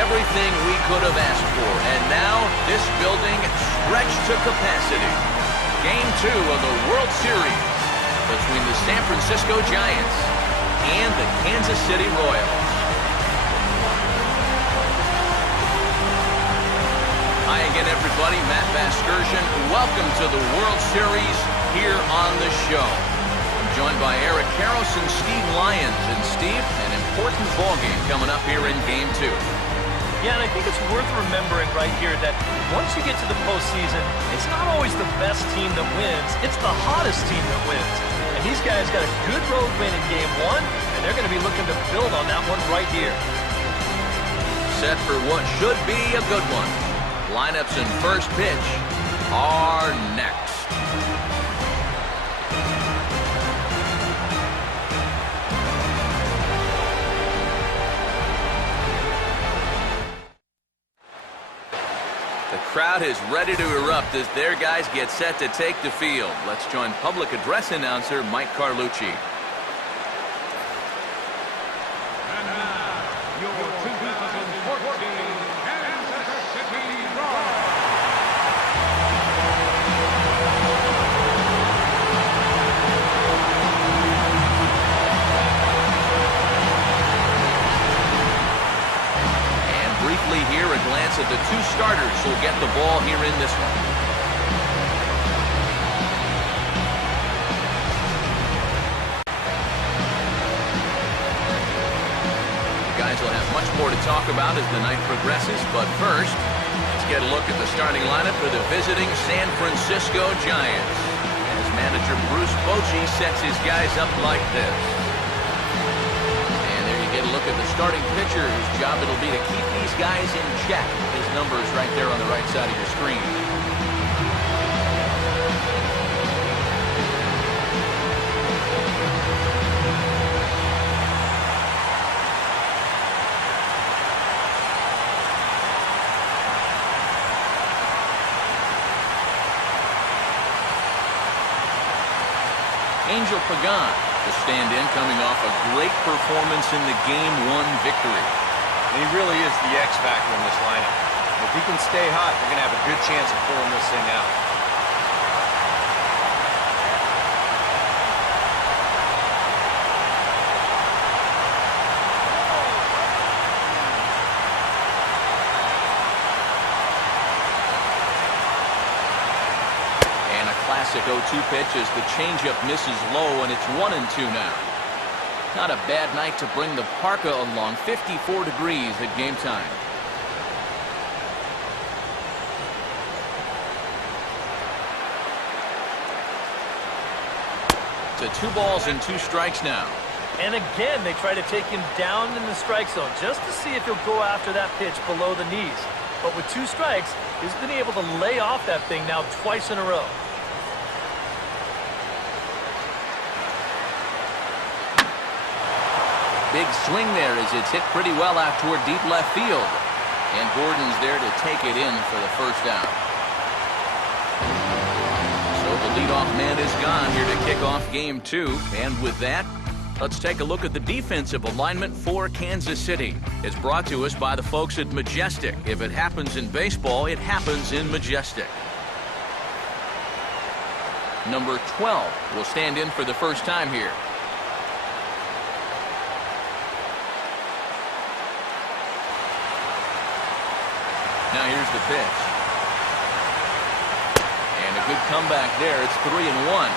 everything we could have asked for. And now, this building stretched to capacity. Game 2 of the World Series between the San Francisco Giants and the Kansas City Royals. Hi again, everybody. Matt Vasgersian. Welcome to the World Series here on the show. I'm joined by Eric Karros and Steve Lyons. And Steve, an important ball game coming up here in Game 2. Yeah, and I think it's worth remembering right here that once you get to the postseason, it's not always the best team that wins. It's the hottest team that wins. And these guys got a good road win in Game 1, and they're going to be looking to build on that one right here. Set for what should be a good one. Lineups and first pitch are next. The crowd is ready to erupt as their guys get set to take the field. Let's join public address announcer Mike Carlucci. And now, your 2014 Kansas City Royals. And briefly here, a glance at the two starters who'll get the ball here in this one. Guys will have much more to talk about as the night progresses, but first, let's get a look at the starting lineup for the visiting San Francisco Giants, as manager Bruce Bochy sets his guys up like this. And there you get a look at the starting pitcher, whose job it'll be to keep these guys in check. His number is right there on the right side of your screen. Angel Pagan, the stand-in, coming off a great performance in the Game 1 victory. And he really is the X factor in this lineup. If he can stay hot, they're going to have a good chance of pulling this thing out. Classic 0-2 pitch as the changeup misses low, and it's 1-2 now. Not a bad night to bring the parka along. 54 degrees at game time. It's 2 balls and 2 strikes now. And again, they try to take him down in the strike zone just to see if he'll go after that pitch below the knees. But with 2 strikes, he's been able to lay off that thing now twice in a row. Big swing there as it's hit pretty well out toward deep left field. And Gordon's there to take it in for the first out. So the leadoff man is gone here to kick off Game 2. And with that, let's take a look at the defensive alignment for Kansas City. It's brought to us by the folks at Majestic. If it happens in baseball, it happens in Majestic. Number 12 will stand in for the first time here. Now here's the pitch. And a good comeback there. It's 3-1.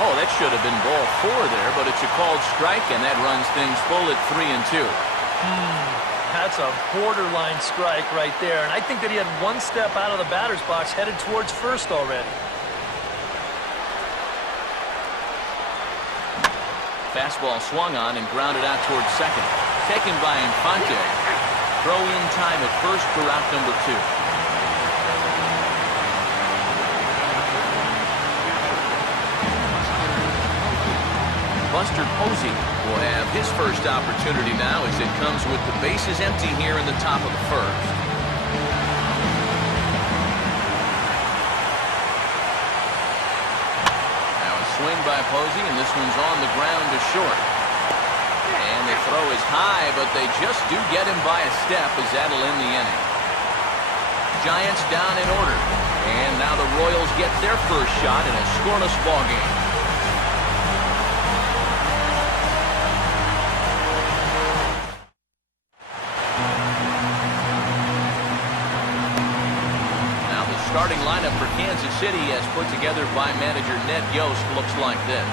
Oh, that should have been ball 4 there, but it's a called strike, and that runs things full at 3-2. That's a borderline strike right there, and I think that he had 1 step out of the batter's box headed towards first already. Fastball swung on and grounded out towards second. Taken by Infante. Throw in time at first for out number 2. Buster Posey will have his first opportunity now as it comes with the bases empty here in the top of the first. Now a swing by Posey, and this one's on the ground to short. And the throw is high, but they just do get him by a step as that'll end the inning. Giants down in order. And now the Royals get their first shot in a scoreless ball game. Now the starting lineup for Kansas City, as put together by manager Ned Yost, looks like this.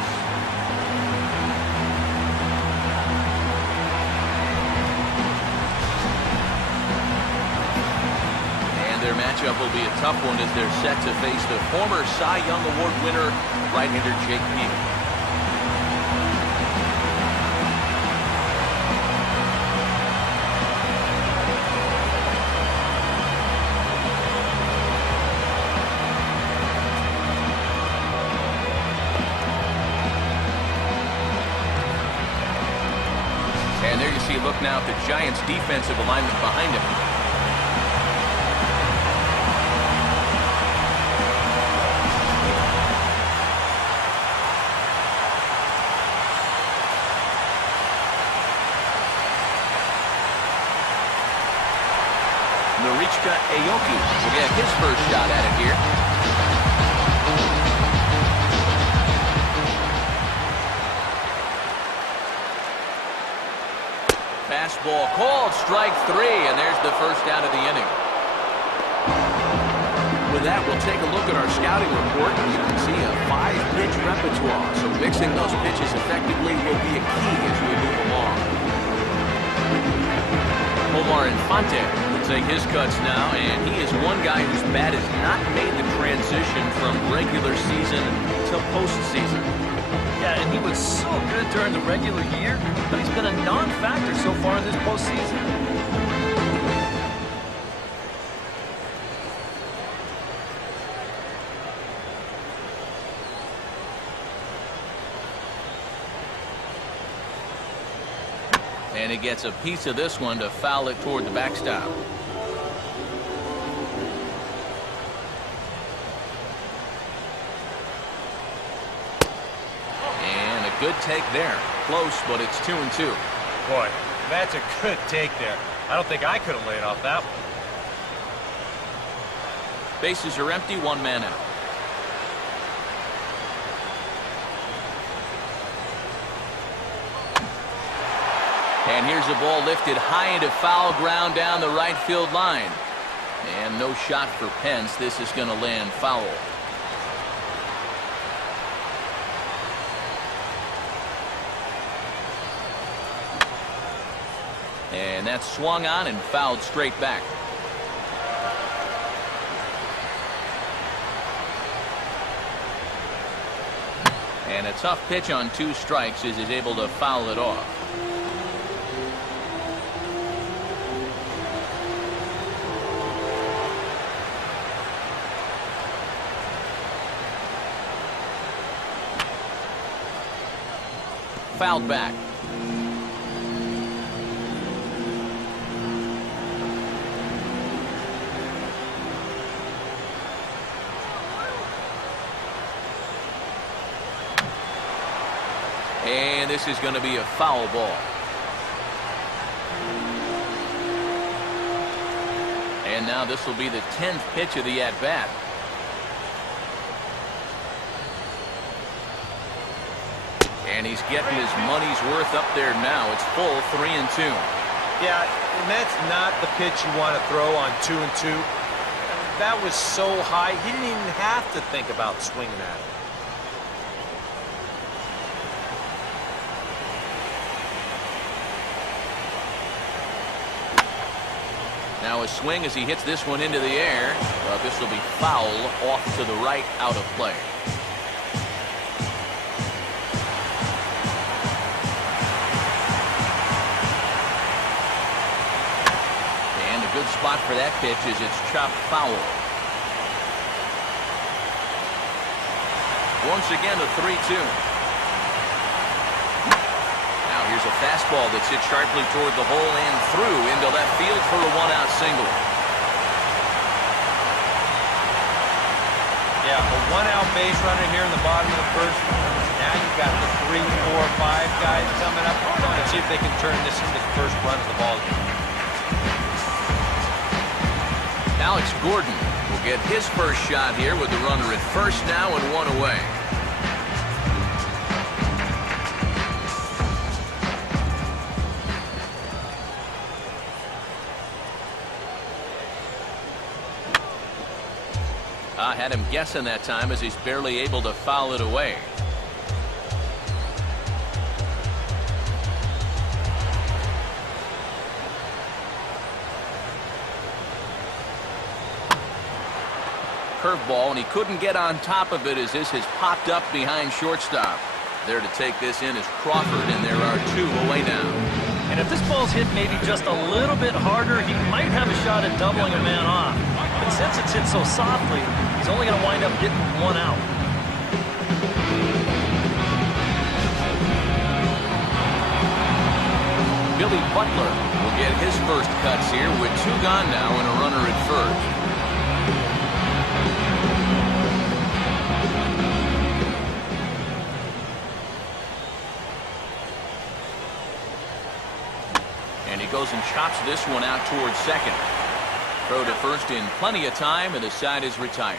Their matchup will be a tough one as they're set to face the former Cy Young Award winner, right-hander Jake Peavy. And there you see, look now at the Giants' defensive alignment behind him. Aoki will get his first shot at it here. Fastball called, strike three, and there's the first out of the inning. With that, we'll take a look at our scouting report. You can see a 5-pitch repertoire, so mixing those pitches effectively will be a key as we move along. Omar Infante will take his cuts now, and he is one guy whose bat has not made the transition from regular season to postseason. Yeah, and he was so good during the regular year, but he's been a non-factor so far in this postseason. And he gets a piece of this one to foul it toward the backstop. And a good take there. Close, but it's 2-2. Boy, that's a good take there. I don't think I could have laid off that one. Bases are empty, one man out. And here's a ball lifted high into foul ground down the right field line. And no shot for Pence. This is going to land foul. And that's swung on and fouled straight back. And a tough pitch on 2 strikes as he's able to foul it off. Fouled back. And this is going to be a foul ball. And now this will be the 10th pitch of the at-bat. And he's getting his money's worth up there now. It's full, 3-2. Yeah, and that's not the pitch you want to throw on 2-2. That was so high, he didn't even have to think about swinging at it. Now a swing as he hits this one into the air. Well, this will be foul off to the right, out of play. And a good spot for that pitch is it's chopped foul. Once again, a 3-2. Here's a fastball that's hit sharply toward the hole and through into left field for a one-out single. Yeah, a one-out base runner here in the bottom of the first. Now you've got the 3, 4, 5 guys coming up. Let's see if they can turn this into the first run of the ball game. Alex Gordon will get his first shot here with the runner at first now and one away. I had him guessing that time as he's barely able to foul it away. Curveball, and he couldn't get on top of it as this has popped up behind shortstop. There to take this in is Crawford, and there are 2 away now. And if this ball's hit maybe just a little bit harder, he might have a shot at doubling a man off. But since it's hit so softly, he's only going to wind up getting 1 out. Billy Butler will get his first cuts here with 2 gone now and a runner at first. And he goes and chops this one out towards second. Throw to first in plenty of time, and the side is retired.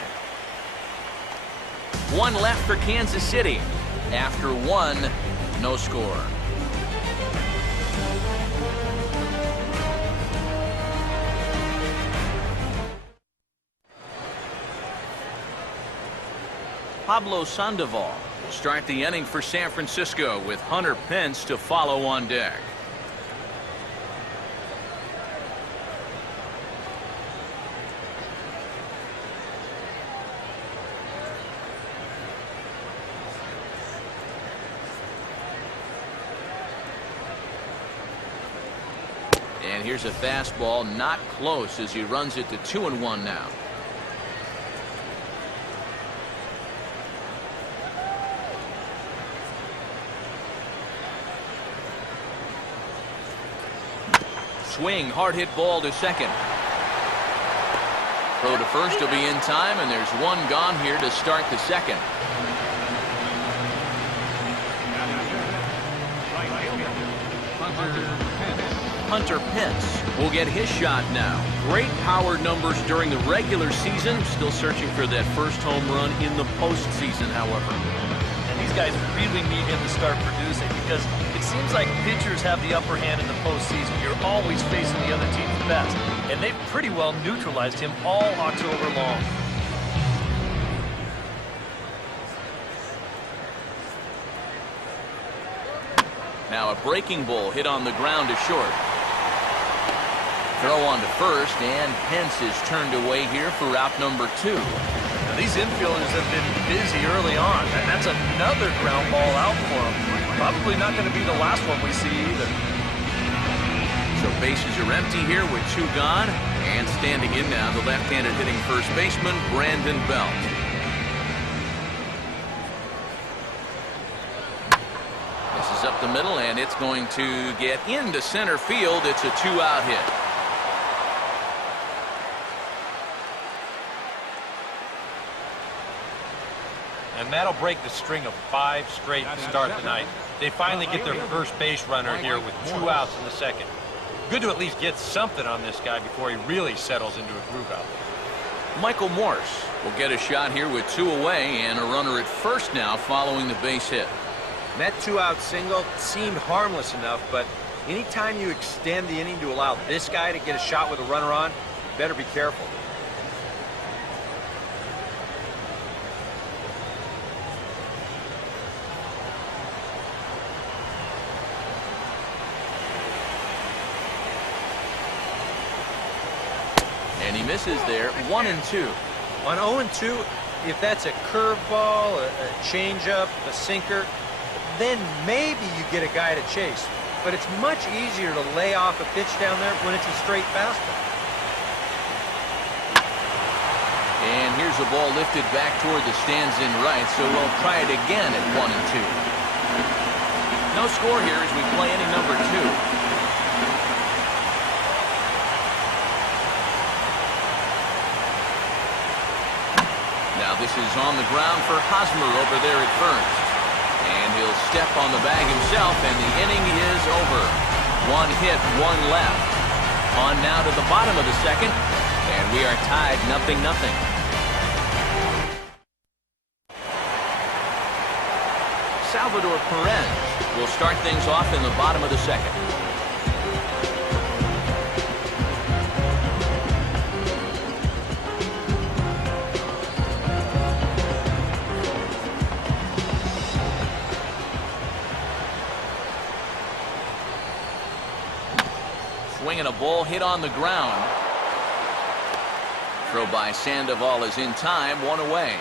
1 left for Kansas City. After 1, no score. Pablo Sandoval will start the inning for San Francisco with Hunter Pence to follow on deck. And here's a fastball, not close as he runs it to 2-1 now. Swing, hard hit ball to second. Throw to first will be in time, and there's 1 gone here to start the second. Hunter Pence will get his shot now. Great power numbers during the regular season. Still searching for that first home run in the postseason, however. And these guys really need him to start producing because it seems like pitchers have the upper hand in the postseason. You're always facing the other team's best. And they've pretty well neutralized him all October long. Now a breaking ball hit on the ground to short. Throw on to first, and Pence is turned away here for route number 2. Now, these infielders have been busy early on, and that's another ground ball out for them. Probably not going to be the last one we see either. So bases are empty here with 2 gone, and standing in now the left-handed hitting first baseman Brandon Belt. This is up the middle, and it's going to get into center field. It's a 2-out hit. And that'll break the string of 5 straight to start the night. They finally get their first base runner here with 2 outs in the second. Good to at least get something on this guy before he really settles into a groove out. Michael Morse will get a shot here with 2 away and a runner at first now following the base hit. And that 2-out single seemed harmless enough, but anytime you extend the inning to allow this guy to get a shot with a runner on, you better be careful. And he misses there, 1-2. On 0-2, if that's a curveball, a changeup, a sinker, then maybe you get a guy to chase. But it's much easier to lay off a pitch down there when it's a straight fastball. And here's a ball lifted back toward the stands in right, so we'll try it again at 1-2. No score here as we play inning number 2. Now this is on the ground for Hosmer over there at first. And he'll step on the bag himself, and the inning is over. 1 hit, 1 left. On now to the bottom of the second, and we are tied 0-0. Salvador Perez will start things off in the bottom of the second. Swinging a ball hit on the ground. Throw by Sandoval is in time, 1 away.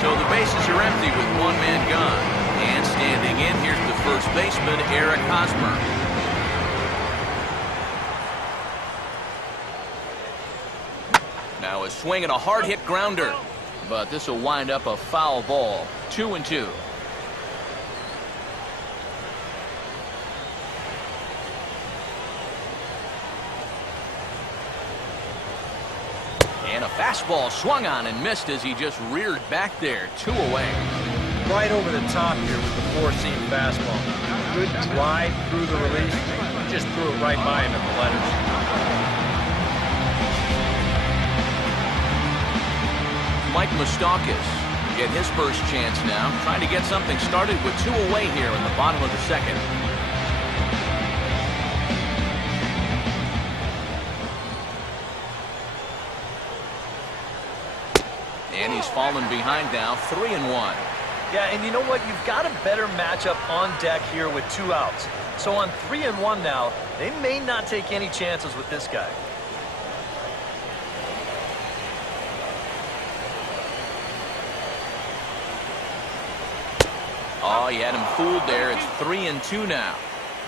So the bases are empty with 1 man gone. And standing in, here's the first baseman, Eric Hosmer. Now a swing and a hard hit grounder. But this will wind up a foul ball. 2-2. And a fastball swung on and missed as he just reared back there. 2 away. Right over the top here with the 4-seam fastball. Good drive through the release. Just threw it right by him at the letters. Mike Moustakas get his first chance now, trying to get something started with 2 away here in the bottom of the second. And he's fallen behind now, 3-1. Yeah, and you know what? You've got a better matchup on deck here with 2 outs. So on 3-1 now, they may not take any chances with this guy. Oh, he had him fooled there. It's 3-2 now.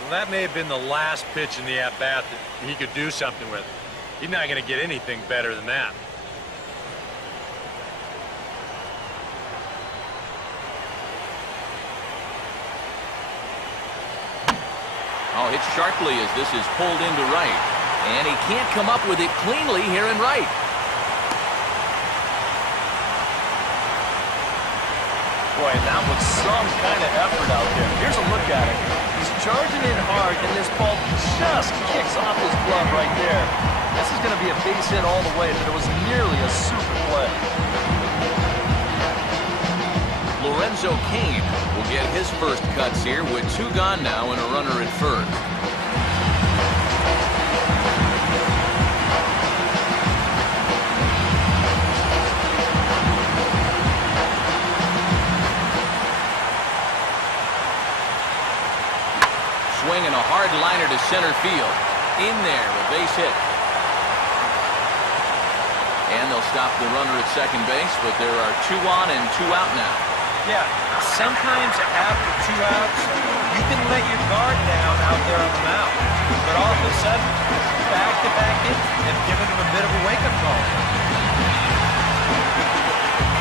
Well, that may have been the last pitch in the at-bat that he could do something with. He's not going to get anything better than that. Oh, hit sharply as this is pulled into right. And he can't come up with it cleanly here in right. Boy, that was some kind of effort out there. Here's a look at it. He's charging in hard, and this ball just kicks off his glove right there. This is going to be a base hit all the way, but it was nearly a super play. Lorenzo Cain will get his first cuts here with 2 gone now and a runner at first. Swinging a hard liner to center field. In there, a base hit. And they'll stop the runner at second base, but there are 2 on and 2 out now. Yeah, sometimes after 2 outs, you can let your guard down out there on the mound. But all of a sudden, back-to-back hits and giving them a bit of a wake-up call.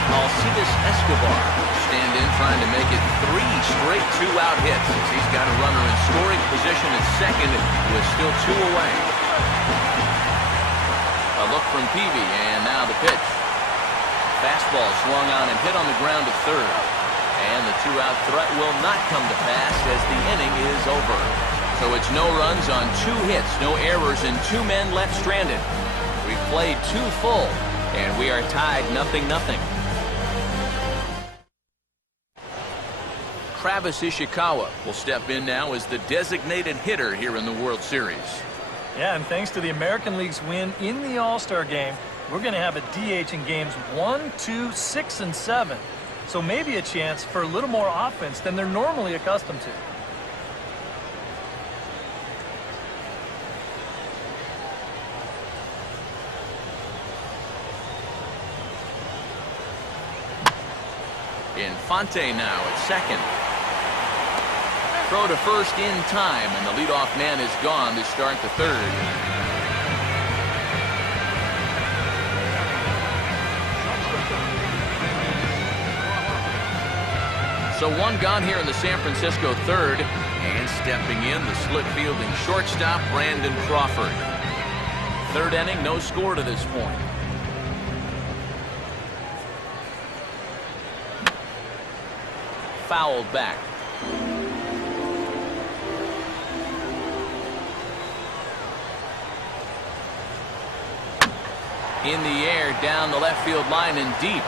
Alcides Escobar stand in trying to make it 3 straight 2-out hits as he's got a runner in scoring position at second with still 2 away. A look from Peavy, and now the pitch. Fastball swung on and hit on the ground to third. And the 2-out threat will not come to pass as the inning is over. So it's no runs on 2 hits, no errors, and 2 men left stranded. We've played 2 full, and we are tied 0-0. Travis Ishikawa will step in now as the designated hitter here in the World Series. Yeah, and thanks to the American League's win in the All-Star game, we're going to have a DH in games 1, 2, 6, and 7. So maybe a chance for a little more offense than they're normally accustomed to. Infante now at second. Throw to first in time, and the leadoff man is gone to start the third. So one gone here in the San Francisco third. And stepping in, the slick-fielding shortstop, Brandon Crawford. Third inning, no score to this point. Fouled back. In the air, down the left field line and deep.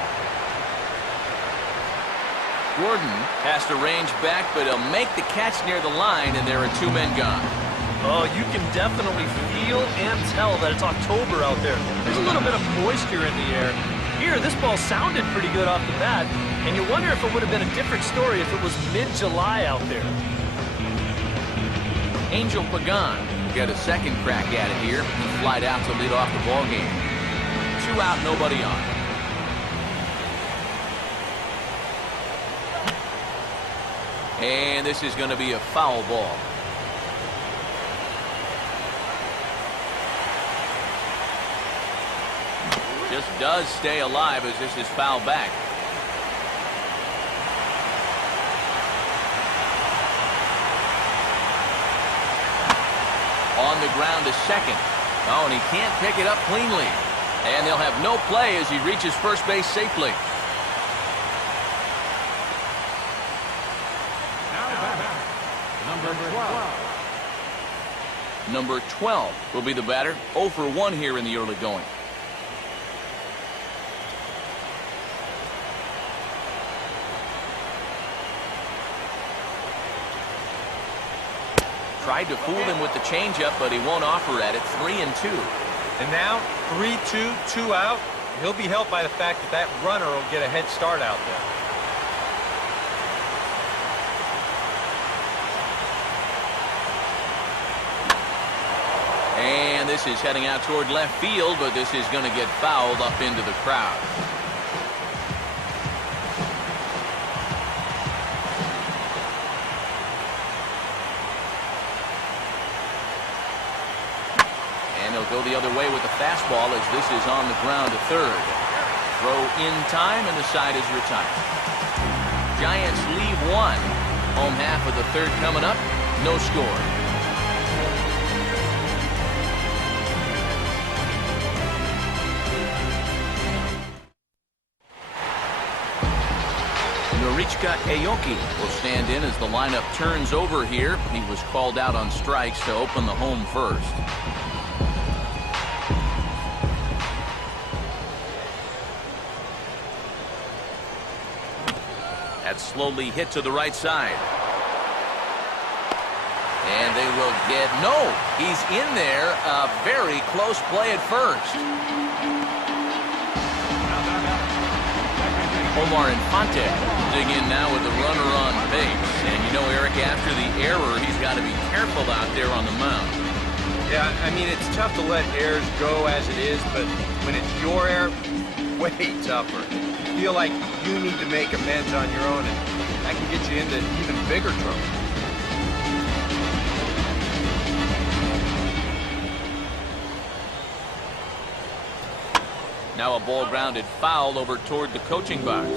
Gordon has to range back, but he'll make the catch near the line, and there are two men gone. Oh, you can definitely feel and tell that it's October out there. There's a little bit of moisture in the air. Here, this ball sounded pretty good off the bat, and you wonder if it would have been a different story if it was mid-July out there. Angel Pagan got a second crack at it here. He flied out to lead off the ball game. 2 out, nobody on. And this is going to be a foul ball. Just does stay alive as this is fouled back. On the ground to second. Oh, and he can't pick it up cleanly. And they'll have no play as he reaches first base safely. Number 12 will be the batter. 0 for 1 here in the early going. Tried to fool him with the changeup, but he won't offer at it. 3-2. And now 3-2, 2 out. He'll be helped by the fact that that runner will get a head start out there. And this is heading out toward left field, but this is going to get fouled up into the crowd. And he'll go the other way with the fastball as this is on the ground to third. Throw in time, and the side is retired. Giants leave 1. Home half of the third coming up. No score. Norichka Aoki will stand in as the lineup turns over here. He was called out on strikes to open the home first. That's slowly hit to the right side. And they will get, no, he's in there. A very close play at first. Omar Infante dig in now with the runner on base. And you know, Eric, after the error, he's got to be careful out there on the mound. Yeah, I mean, it's tough to let errors go as it is, but when it's your error, way tougher. You feel like you need to make amends on your own, and that can get you into even bigger trouble. Now a ball grounded foul over toward the coaching box.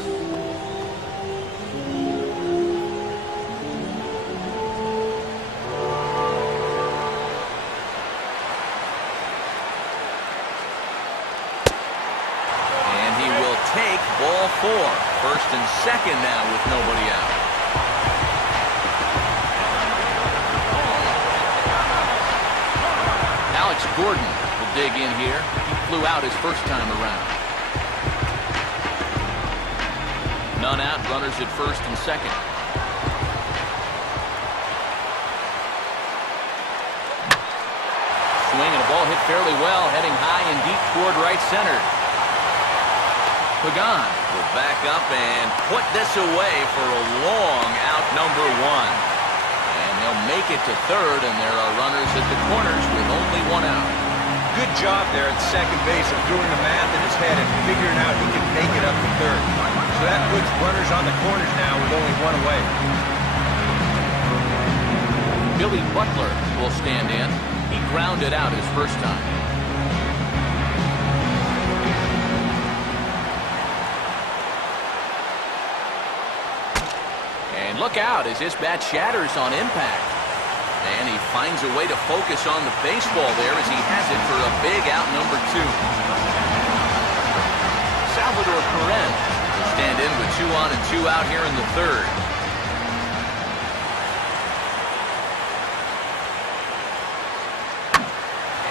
And he will take ball 4. First and second now with nobody out. Alex Gordon will dig in here. Flew out his first time around. None out, runners at first and second. Swing and a ball hit fairly well, heading high and deep toward right center. Pagan will back up and put this away for a long out, number 1. And they'll make it to third, and there are runners at the corners with only 1 out. Good job there at second base of doing the math in his head and figuring out he can make it up to third. So that puts runners on the corners now with only 1 away. Billy Butler will stand in. He grounded out his first time. look out as this bat shatters on impact. And he finds a way to focus on the baseball there as he has it for a big out number 2. Salvador Perez will stand in with 2 on and 2 out here in the 3rd.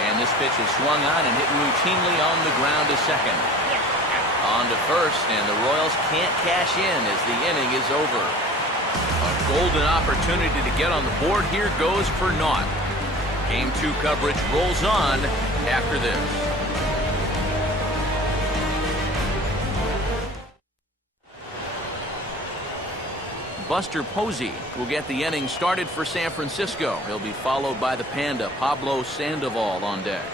And this pitch is swung on and hit routinely on the ground to second. On to first, and the Royals can't cash in as the inning is over. A golden opportunity to get on the board here goes for naught. Game 2 coverage rolls on after this. Buster Posey will get the inning started for San Francisco. He'll be followed by the Panda, Pablo Sandoval, on deck.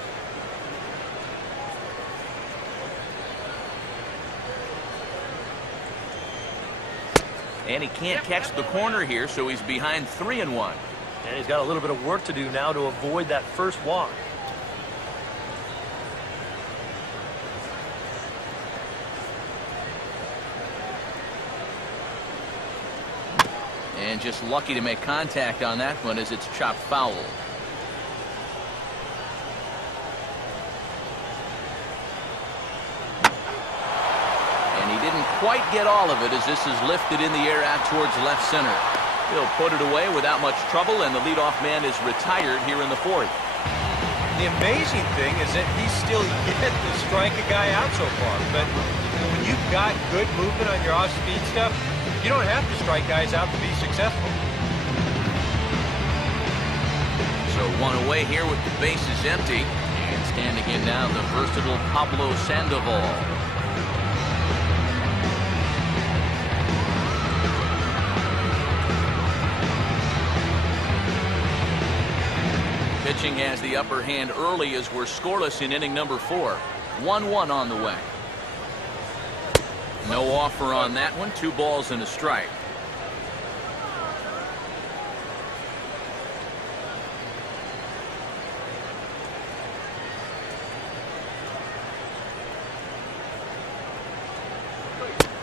And he can't catch the corner here, so he's behind 3-1. And he's got a little bit of work to do now to avoid that first walk. And just lucky to make contact on that one as it's chopped foul. And he didn't quite get all of it as this is lifted in the air out towards left center. He'll put it away without much trouble, and the leadoff man is retired here in the 4th. The amazing thing is that he's still yet to strike a guy out so far. But when you've got good movement on your off-speed stuff, you don't have to strike guys out to be successful. So 1 away here with the bases empty. And standing in now, the versatile Pablo Sandoval. Pitching has the upper hand early as we're scoreless in inning number 4. 1-1 on the way. No offer on that one. 2 balls and a strike.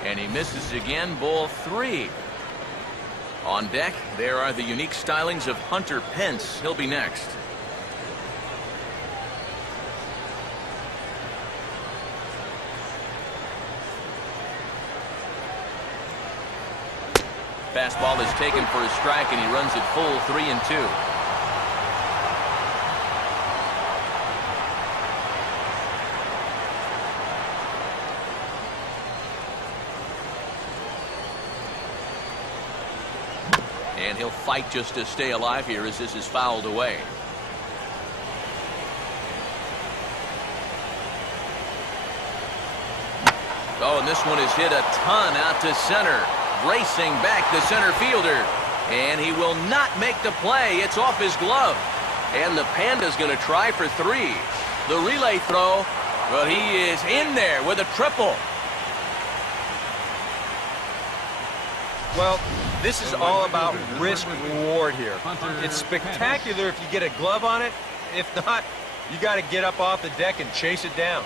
And he misses again. Ball 3. On deck, there are the unique stylings of Hunter Pence. He'll be next. Fastball is taken for a strike, and he runs it full 3-2. And he'll fight just to stay alive here as this is fouled away. Oh, and this one is hit a ton out to center. Racing back the center fielder. And he will not make the play. It's off his glove. And the Panda's going to try for 3. The relay throw, but he is in there with a triple. Well, this is all about risk reward here. It's spectacular if you get a glove on it. If not, you got to get up off the deck and chase it down.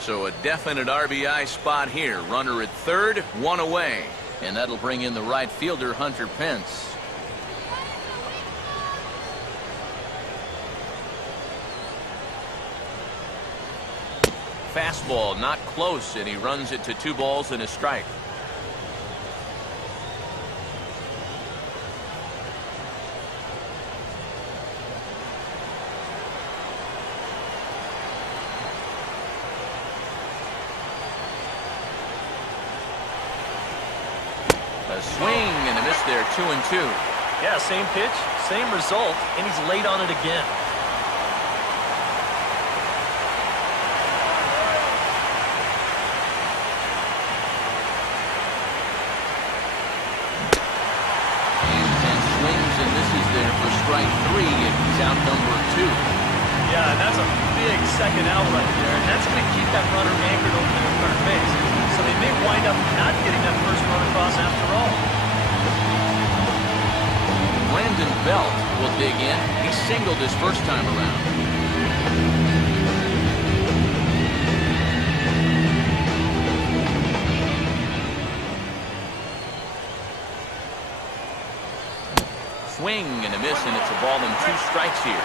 So a definite RBI spot here. Runner at 3rd, 1 away. And that'll bring in the right fielder, Hunter Pence. Fastball not close, and he runs it to 2 balls and a strike. A swing and a miss there, 2-2. Yeah, same pitch, same result, and he's late on it again. Strike 3, and he's out number 2. Yeah, and that's a big second out right there, and that's going to keep that runner anchored over there at third base. So they may wind up not getting that first run across after all. Brandon Belt will dig in. He singled his first time around. Swing and a miss, and it's a ball and 2 strikes here.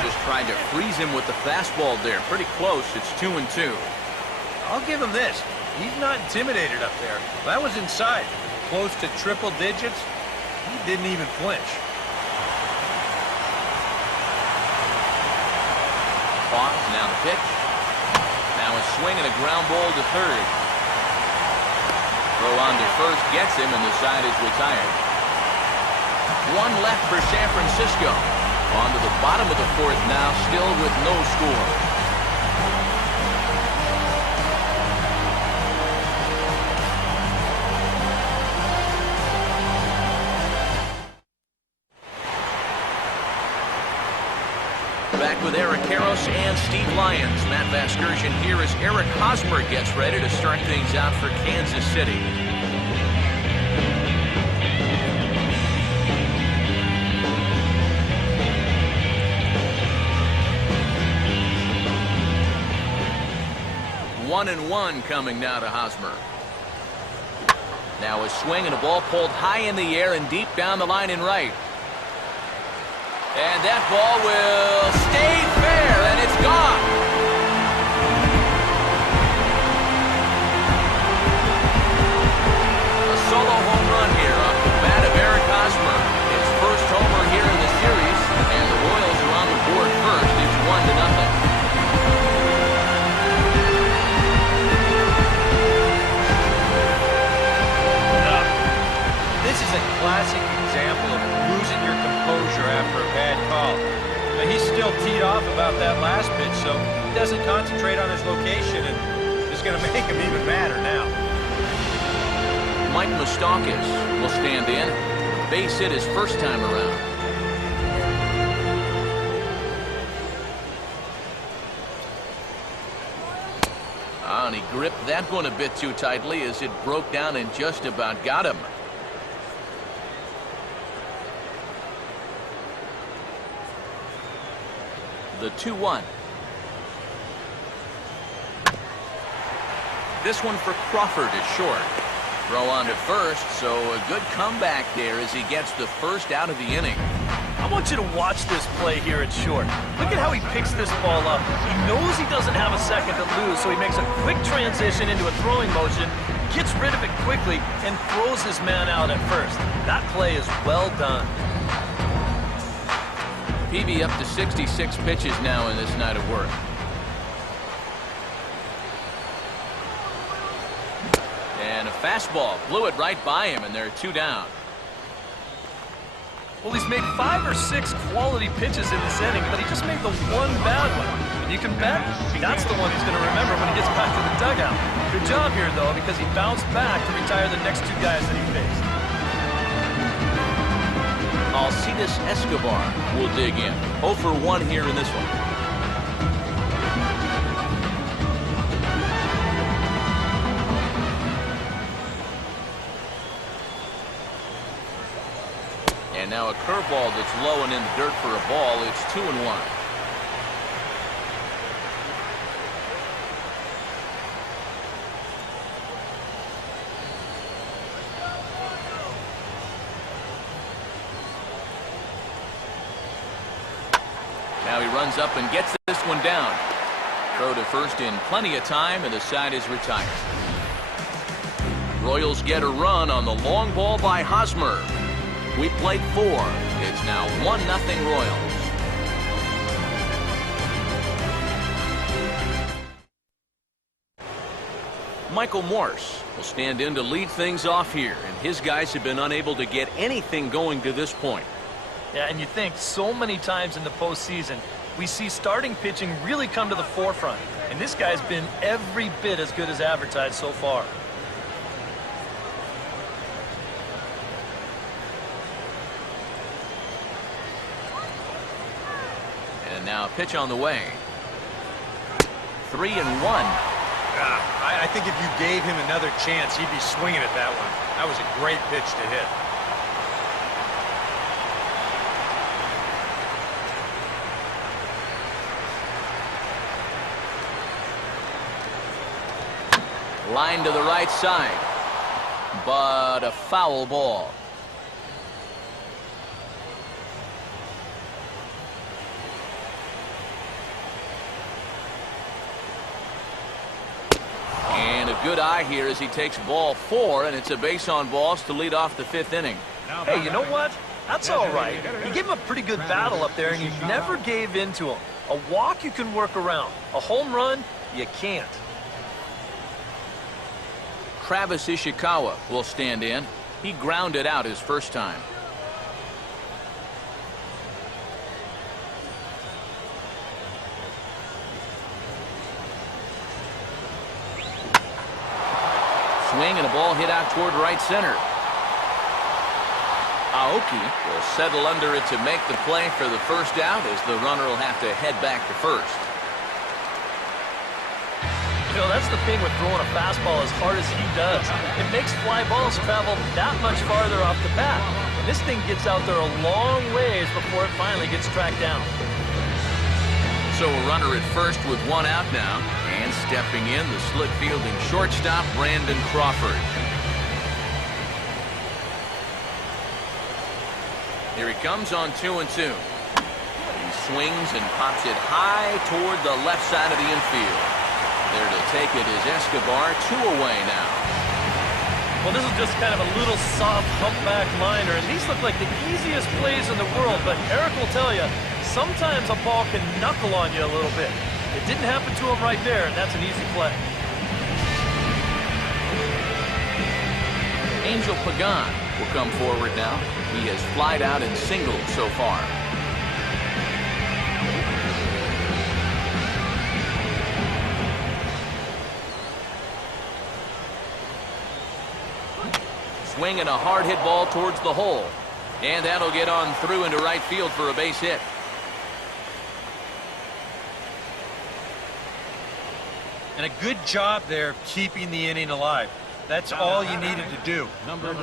Just tried to freeze him with the fastball there. Pretty close. It's 2-2. I'll give him this. He's not intimidated up there. That was inside. Close to triple digits. He didn't even flinch. Pause, now the pitch. Now a swing and a ground ball to third. Throw on to first gets him, and the side is retired. 1 left for San Francisco. On to the bottom of the 4th now, still with no score. Back with Eric Karros and Steve Lyons. Matt Vasgersian here as Eric Hosmer gets ready to start things out for Kansas City. One and one coming now to Hosmer. Now a swing and a ball pulled high in the air and deep down the line in right. And that ball will stay fair, and it's gone. A solo home run here off the bat of Eric Hosmer. His first homer here in the series, and the Royals are on the board first. It's 1-0. This is a classic example of losing your composure after a bad call. But he's still teed off about that last pitch, so he doesn't concentrate on his location, and it's going to make him even madder now. Mike Moustakas will stand in. Base hit his first time around. And he gripped that one a bit too tightly as it broke down and just about got him. The 2-1. This one for Crawford is short. Throw on to first, so a good comeback there as he gets the first out of the inning. I want you to watch this play here at short. Look at how he picks this ball up. He knows he doesn't have a second to lose, so he makes a quick transition into a throwing motion, gets rid of it quickly, and throws his man out at first. That play is well done. PB up to 66 pitches now in this night of work. And a fastball blew it right by him, and they're 2 down. Well, he's made 5 or 6 quality pitches in this inning, but he just made the one bad one. And you can bet that's the one he's going to remember when he gets back to the dugout. Good job here, though, because he bounced back to retire the next 2 guys that he faced. Alcides Escobar will dig in. 0 for 1 here in this one. And now a curveball that's low and in the dirt for a ball. It's 2-1. Now he runs up and gets this one down. Throw to first in plenty of time, and the side is retired. Royals get a run on the long ball by Hosmer. We played 4. It's now 1-0 Royals. Michael Morse will stand in to lead things off here, and his guys have been unable to get anything going to this point. Yeah, and you think so many times in the postseason, we see starting pitching really come to the forefront. And this guy's been every bit as good as advertised so far. And now a pitch on the way. 3-1. I think if you gave him another chance, he'd be swinging at that one. That was a great pitch to hit. Line to the right side. But a foul ball. And a good eye here as he takes ball 4, and it's a base on balls to lead off the 5th inning. Hey, you know what? That's all right. You gave him a pretty good battle up there, and you never gave in to him. A walk you can work around. A home run, you can't. Travis Ishikawa will stand in. He grounded out his first time. Swing and a ball hit out toward right center. Aoki will settle under it to make the play for the first out as the runner will have to head back to first. You know, that's the thing with throwing a fastball as hard as he does. It makes fly balls travel that much farther off the bat. And this thing gets out there a long ways before it finally gets tracked down. So a runner at first with 1 out now. And stepping in, the slick fielding shortstop, Brandon Crawford. Here he comes on 2-2. He swings and pops it high toward the left side of the infield. There to take it is Escobar, 2 away now. Well, this is just kind of a little soft humpback liner, and these look like the easiest plays in the world, but Eric will tell you, sometimes a ball can knuckle on you a little bit. It didn't happen to him right there, and that's an easy play. Angel Pagan will come forward now. He has flied out in singles so far. Swing and a hard hit ball towards the hole. And that'll get on through into right field for a base hit. And a good job there keeping the inning alive. That's all you needed to do.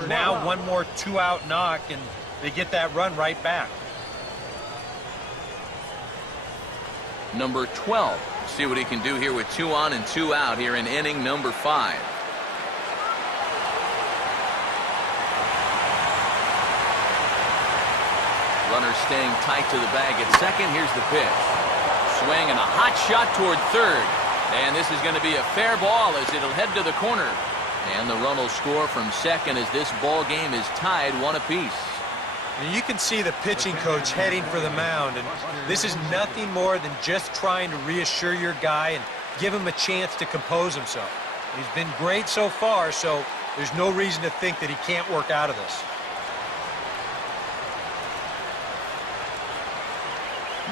Now 1 more 2-out knock, and they get that run right back. Number 12. See what he can do here with 2 on and 2 out here in inning number 5. Runner staying tight to the bag at second. Here's the pitch. Swing and a hot shot toward third. And this is going to be a fair ball as it'll head to the corner. And the run will score from second as this ball game is tied 1 apiece. And you can see the pitching coach heading for the mound, and this is nothing more than just trying to reassure your guy and give him a chance to compose himself. He's been great so far, so there's no reason to think that he can't work out of this.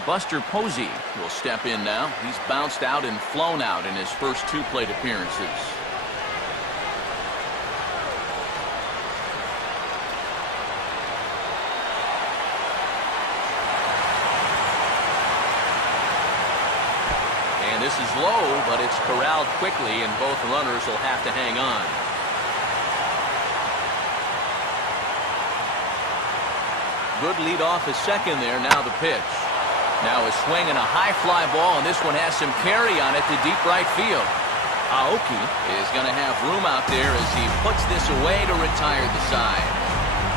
Buster Posey will step in now. He's bounced out and flown out in his first 2 plate appearances. And this is low, but it's corralled quickly, and both runners will have to hang on. Good lead off at second there. Now the pitch. Now a swing and a high fly ball, and this one has some carry on it to deep right field. Aoki is going to have room out there as he puts this away to retire the side.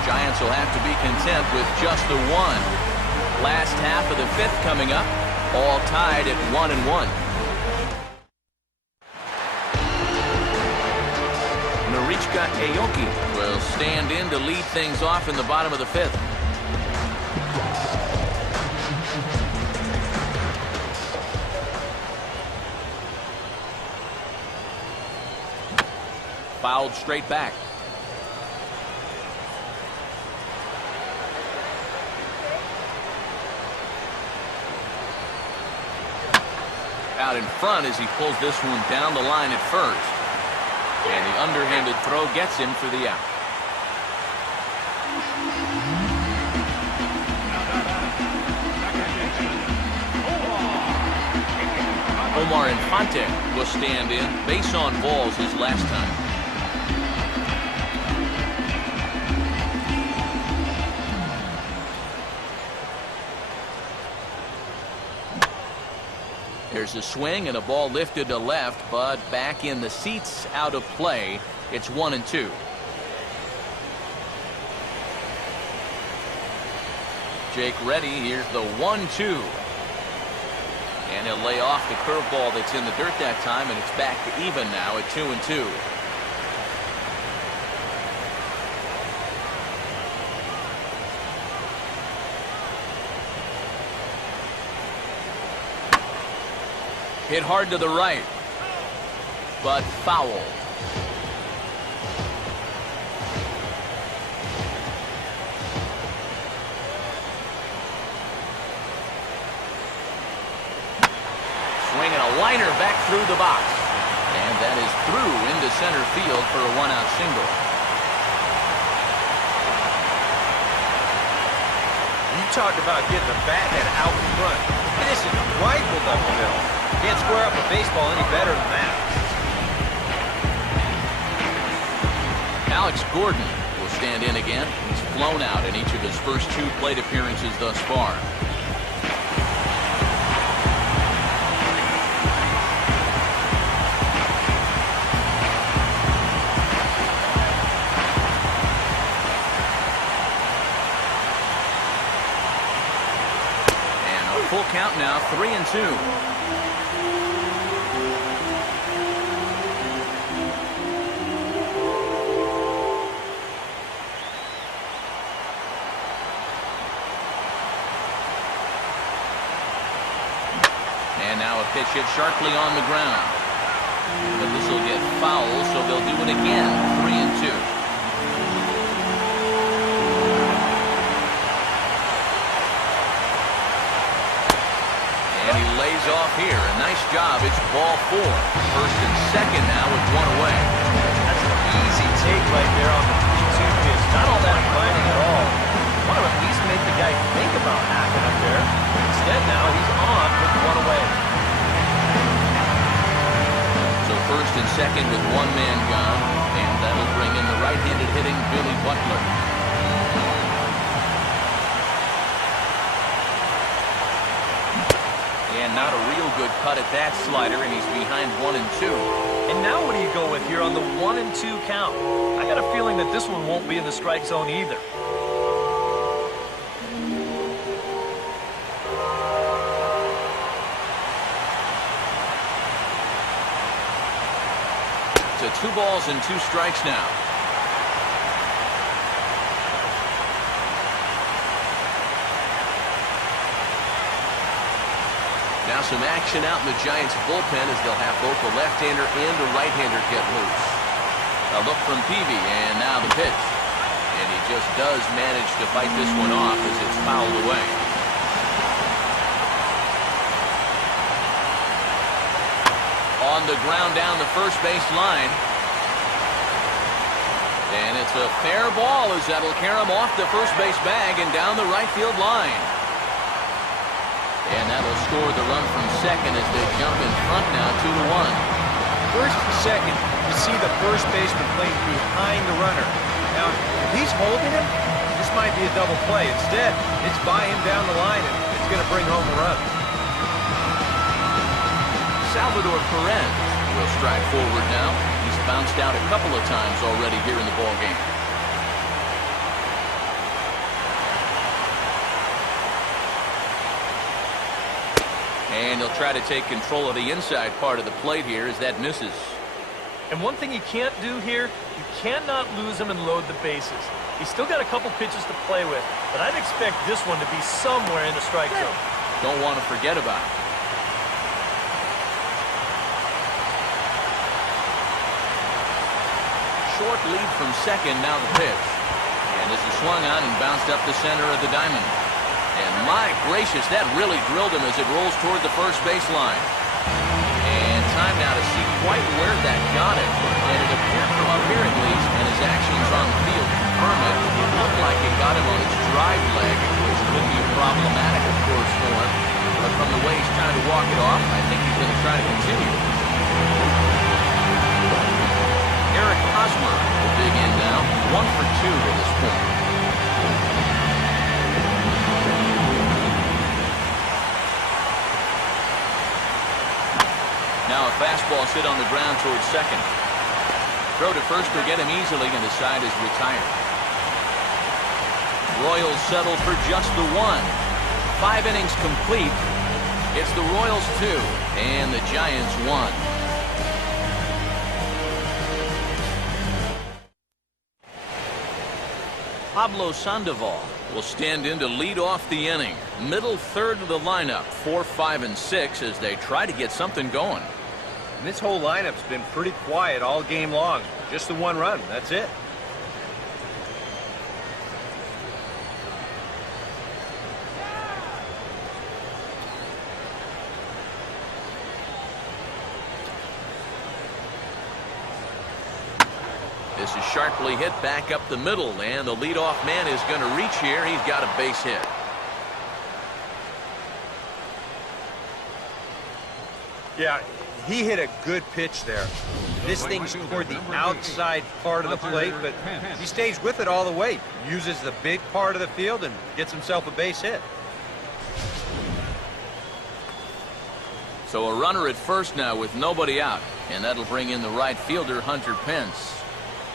Giants will have to be content with just the 1. Last half of the 5th coming up, all tied at 1-1. Norichika Aoki will stand in to lead things off in the bottom of the 5th. Fouled straight back. Out in front as he pulls this one down the line at first. And the underhanded throw gets him for the out. Omar Infante will stand in. Base on balls his last time. There's a swing and a ball lifted to left, but back in the seats, out of play. It's 1-2. Jake ready. Here's the 1-2. And he'll lay off the curveball that's in the dirt that time, and it's back to even now at 2-2. Hit hard to the right, but foul. Swinging a liner back through the box. And that is through into center field for a one-out single. You talked about getting the bat head out in front. This is rifled up the middle. Can't square up a baseball any better than that. Alex Gordon will stand in again. He's flown out in each of his first 2 plate appearances thus far. And a full count now, 3-2. Now a pitch hit sharply on the ground. But this will get foul, so they'll do it again. 3-2. And he lays off here. A nice job. It's ball 4. First and second now with 1 away. That's an easy take right there on the 3-2 pitch. Not all that grinding at all. Want to at least make the guy think about hacking up there. Instead now he's on with 1 away. First and second with 1 man gone, and that'll bring in the right-handed hitting Billy Butler. And not a real good cut at that slider, and he's behind 1-2. And now what do you go with here on the 1-2 count? I got a feeling that this one won't be in the strike zone either. To 2 balls and 2 strikes now. Now some action out in the Giants bullpen as they'll have both the left-hander and the right-hander get loose. A look from Peavy, and now the pitch. And he just does manage to fight this one off as it's fouled away. On the ground down the first base line. And it's a fair ball as that'll carry him off the first base bag and down the right field line. And that'll score the run from second as they jump in front now 2-1. First and second, you see the first baseman playing behind the runner. Now, if he's holding him, this might be a double play. Instead, it's by him down the line, and it's going to bring home a run. Salvador Perez will stride forward now. He's bounced out a couple of times already here in the ballgame. And he'll try to take control of the inside part of the plate here as that misses. And one thing you can't do here, you cannot lose him and load the bases. He's still got a couple pitches to play with, but I'd expect this one to be somewhere in the strike zone. Don't want to forget about it. Short lead from second, now the pitch. And this is swung on and bounced up the center of the diamond. And my gracious, that really drilled him as it rolls toward the first baseline. And time now to see quite where that got it. And it appeared from up here at least, and his actions on the field confirm it. It looked like it got him on his drive leg, which could be problematic, of course, for him. But from the way he's trying to walk it off, I think he's going to try to continue. Eric Hosmer will dig in now. 1 for 2 to this point. fastball sit on the ground towards second. Throw to first will get him easily, and the side is retired. Royals settle for just the one. 5 innings complete. It's the Royals 2 and the Giants 1. Pablo Sandoval will stand in to lead off the inning. Middle third of the lineup, 4, 5, and 6 as they try to get something going. And this whole lineup's been pretty quiet all game long. Just the one run, that's it. This is sharply hit back up the middle, and the leadoff man is going to reach here. He's got a base hit. Yeah, he hit a good pitch there. This thing's toward the outside part of the plate, but he stays with it all the way. Uses the big part of the field and gets himself a base hit. So a runner at first now with nobody out, and that'll bring in the right fielder, Hunter Pence.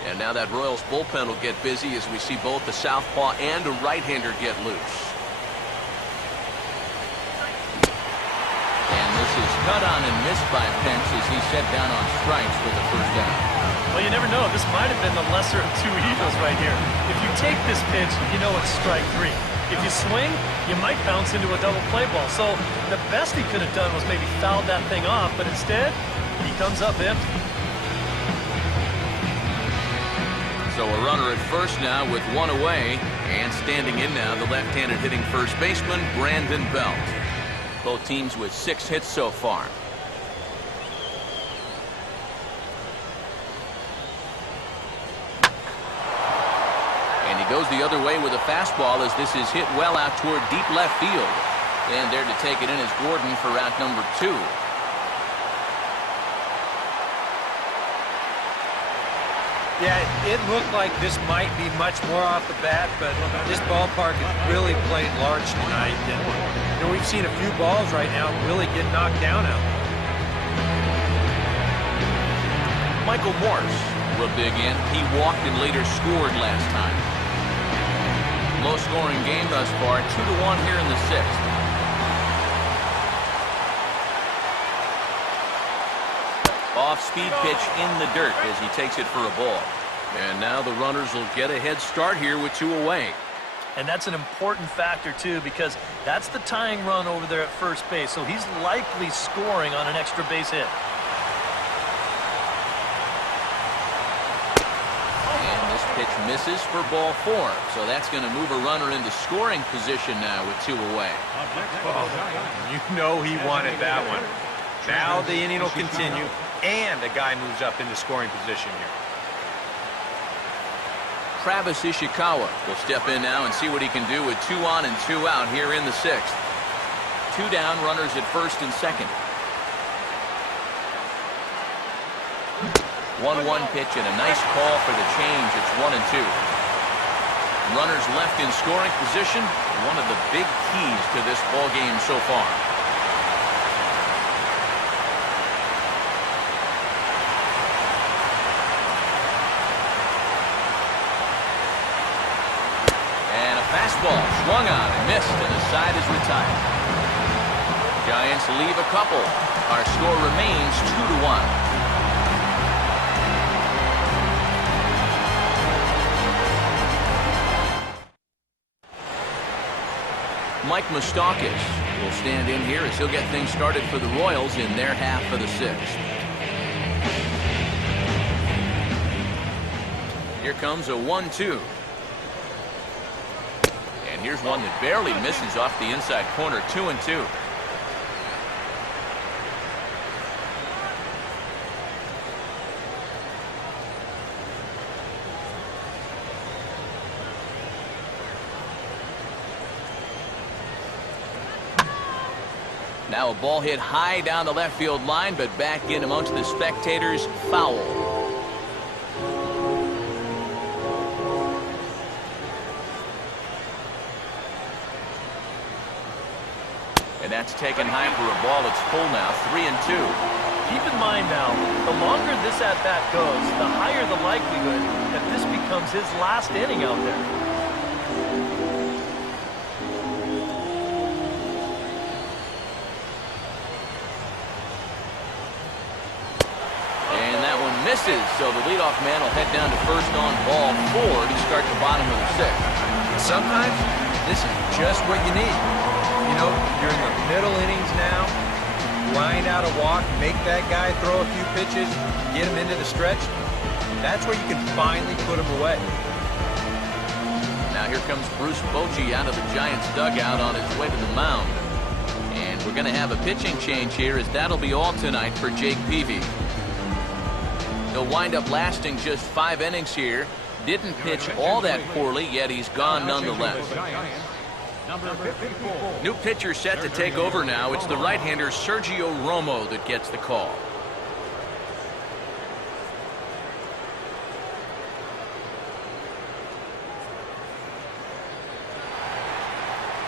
And now that Royals bullpen will get busy as we see both the southpaw and a right-hander get loose. And this is cut on and missed by Pence as he's set down on strikes for the first down. Well, you never know. This might have been the lesser of two evils right here. If you take this pitch, you know it's strike 3. If you swing, you might bounce into a double play ball. So the best he could have done was maybe fouled that thing off, but instead, he comes up empty. So a runner at first now with one away, and standing in now the left-handed hitting first baseman, Brandon Belt. Both teams with 6 hits so far. And he goes the other way with a fastball as this is hit well out toward deep left field. And there to take it in is Gordon for out number 2. Yeah, it looked like this might be much more off the bat, but this ballpark has really played large tonight. And we've seen a few balls right now really get knocked down out. Michael Morse will dig in. He walked and later scored last time. Low-scoring game thus far, 2-1 here in the 6th. Off-speed pitch in the dirt as he takes it for a ball. And now the runners will get a head start here with 2 away. And that's an important factor, too, because that's the tying run over there at first base. So he's likely scoring on an extra base hit. And this pitch misses for ball 4. So that's going to move a runner into scoring position now with 2 away. You know he wanted that one. Now the inning will continue, and a guy moves up into scoring position here. Travis Ishikawa will step in now and see what he can do with 2 on and 2 out here in the 6th. 2 down, runners at first and second. 1-1 pitch and a nice call for the change. It's 1-2. Runners left in scoring position, one of the big keys to this ball game so far. Fastball swung on and missed, and the side is retired. Giants leave a couple. Our score remains 2-1. Mike Moustakas will stand in here as he'll get things started for the Royals in their half of the 6th. Here comes a 1-2. And here's one that barely misses off the inside corner, 2-2. Now a ball hit high down the left field line, but back in amongst the spectators, foul. And that's taken high for a ball. It's full now, 3-2. Keep in mind now, the longer this at-bat goes, the higher the likelihood that this becomes his last inning out there. And that one misses, so the leadoff man will head down to first on ball 4 to start the bottom of the 6th. Sometimes this is just what you need. You know, you're in the middle innings now. Grind out a walk, make that guy throw a few pitches, get him into the stretch. That's where you can finally put him away. Now here comes Bruce Bochy out of the Giants dugout on his way to the mound. And we're going to have a pitching change here, as that'll be all tonight for Jake Peavy. He'll wind up lasting just 5 innings here. Didn't pitch all that poorly, yet he's gone nonetheless. Number 54. New pitcher set to take over now. It's the right-hander Sergio Romo that gets the call.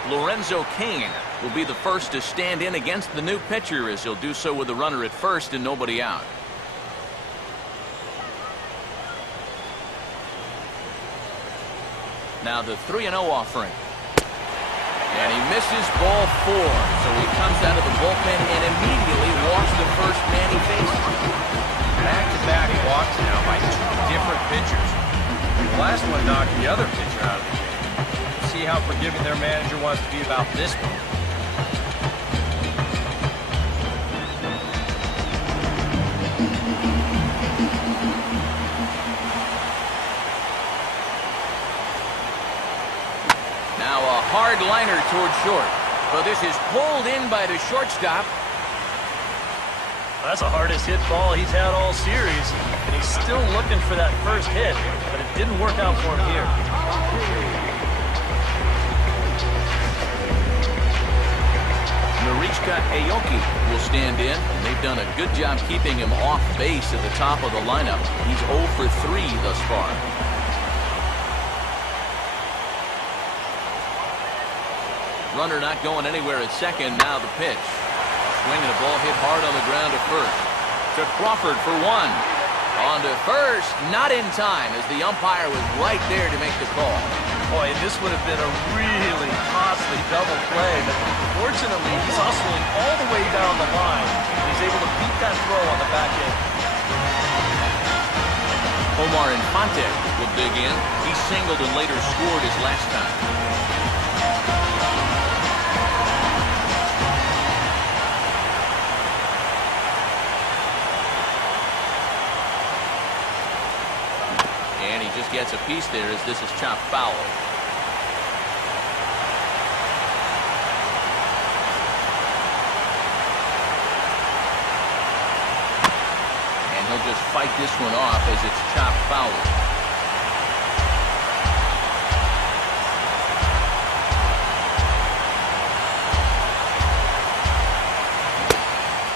Lorenzo Cain will be the first to stand in against the new pitcher, as he'll do so with a runner at first and nobody out. Now the 3-0 offering. And he misses ball 4. So he comes out of the bullpen and immediately walks the first man he faces. Back-to-back walks now by 2 different pitchers. The last one knocked the other pitcher out of the game. See how forgiving their manager wants to be about this one. Now a hard liner toward short. But this is pulled in by the shortstop. That's the hardest hit ball he's had all series, and he's still looking for that first hit, but it didn't work out for him here. Marichka Aoki will stand in, and they've done a good job keeping him off base at the top of the lineup. He's 0 for 3 thus far. Runner not going anywhere at second. Now the pitch. Swinging a ball hit hard on the ground to first. To Crawford for 1. On to first. Not in time, as the umpire was right there to make the call. Boy, this would have been a really costly double play, but fortunately he's hustling all the way down the line. He's able to beat that throw on the back end. Omar Infante will dig in. He singled and later scored his last time. And he just gets a piece there, as this is chopped foul. And he'll just fight this one off as it's chopped foul.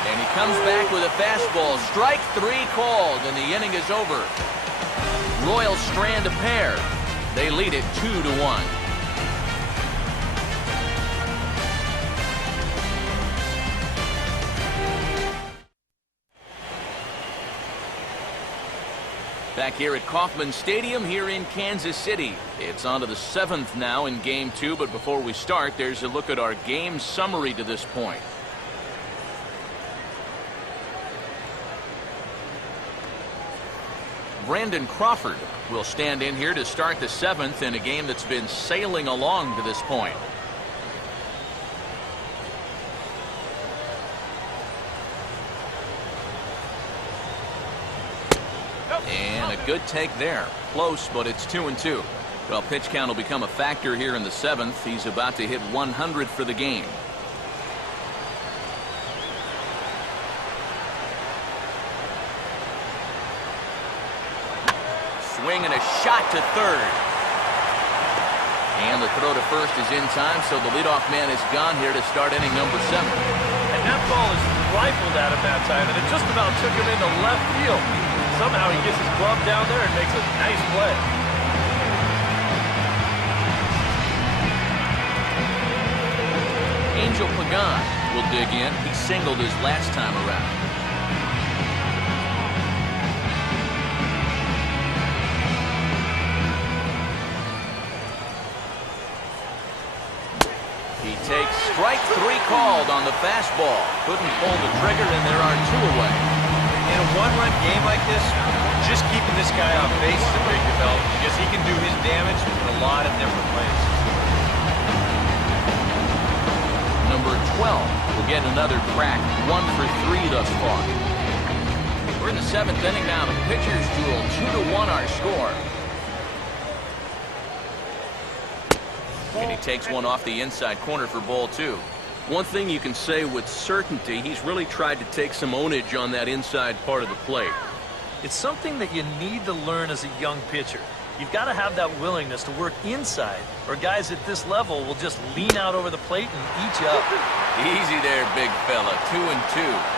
And he comes back with a fastball. Strike 3 called, and the inning is over. Royals strand a pair. They lead it 2-1. Back here at Kauffman Stadium here in Kansas City. It's on to the 7th now in Game 2, but before we start, there's a look at our game summary to this point. Brandon Crawford will stand in here to start the 7th in a game that's been sailing along to this point. And a good take there. Close, but it's 2-2. Well, pitch count will become a factor here in the 7th. He's about to hit 100 for the game. Swing and a shot to third. And the throw to first is in time, so the leadoff man is gone here to start inning number 7. And that ball is rifled at him that time, and it just about took him into left field. Somehow he gets his glove down there and makes a nice play. Angel Pagan will dig in. He singled his last time around. takes strike 3 called on the fastball. Couldn't pull the trigger, and there are 2 away. In a one-run game like this, just keeping this guy off base is a big development because he can do his damage in a lot of different ways. Number 12 will get another crack. 1 for 3 thus far. We're in the 7th inning now. The pitchers duel 2-1 our score. And he takes one off the inside corner for ball 2. One thing you can say with certainty, he's really tried to take some ownage on that inside part of the plate. It's something that you need to learn as a young pitcher. You've got to have that willingness to work inside, or guys at this level will just lean out over the plate and eat you up. Easy there, big fella. 2-2.